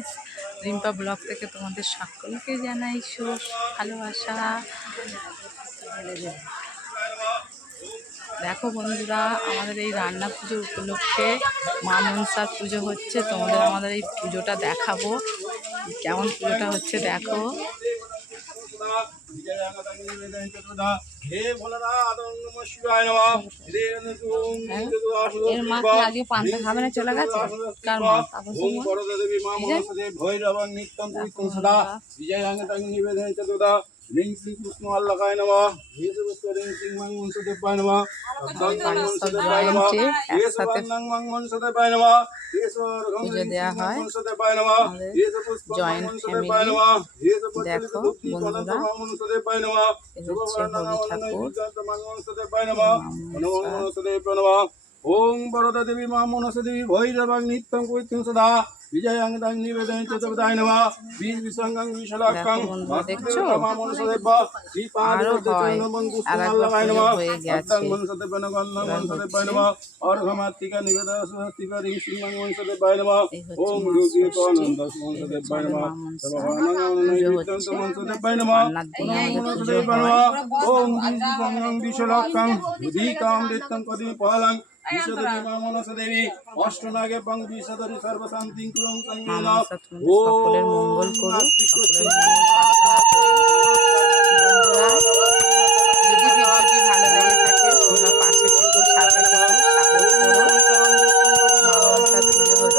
Friends, Rimpa blog থেকে তোমাদের সকলকে জানাই ভালোবাসা। দেখো বন্ধুরা, আমাদের এই রান্না পুজো উপলক্ষে মা মনসার পুজো হচ্ছে। তোমাদের আমাদের এই পুজোটা দেখাবো, কেমন পুজোটা হচ্ছে দেখো। এর মা কি আগে পান্তা খাবে না চলে গেছে? কার মা? লিং শ্রী কৃষ্ণ আল্লাহায় নমঃ। হেতু পুষ্পলিং সিং মং মনসুদেবায় নমঃ। মনসুদেবায় নমঃ। একসাথে মনসুদেবায় নমঃ। পুজো দেওয়া হয় আমাদের জয়েন্ট ফ্যামিলি। দেখো বন্ধুরা, এ হচ্ছে হরি ঠাকুর। ওং বরদা দেবী মা মনসা দেবী ভৈরবাং নিত্যং কৈত্যং সদা বিজয়াং দাং নিবেদন চতুর্দায় নমঃ। বীজ বিসঙ্গং বিশলাক্ষং দেখছো মা মনসা দেবা শ্রী আরো হয়, আর একবার পুজো হয়ে গেছে। মনসা দেবা গন্ধং মনসা দেবায় নমঃ। অর্ঘমাত্রিকা নিবেদন স্বস্তিকা রিং সিংহং মনসা দেবায় নমঃ। ওং যোগী কানন্দ মনসা দেবায় নমঃ। সর্বভাবনাং নিত্যং মনসা দেবায় নমঃ। মনসা দেবায় নমঃ। ওং বীজ বিসঙ্গং বিশলাক্ষং বুধিকাম দিত্যং কদিমি পহলং বিশ্বদেবী মা মনসা দেবী অষ্টনাগে পং বিশ্বদরি সর্বশান্তিং কুরং সংগীন। সকলের মঙ্গল করুক, সকলের মঙ্গল প্রার্থনা করি। বন্ধুরা, যদি ভিডিওটি ভালো লেগে থাকে তোমরা পাশে থেকো, সাথে থেকো, সাপোর্ট করো। মা মনসার পুজো হচ্ছে।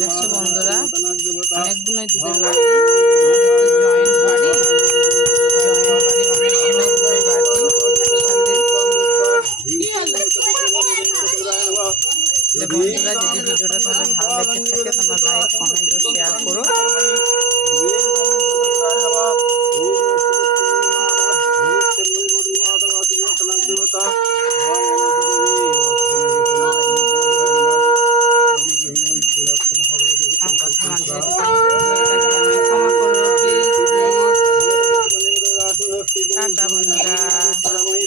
দেখছো বন্ধুরা, অনেকগুলোই দুধের বাটি।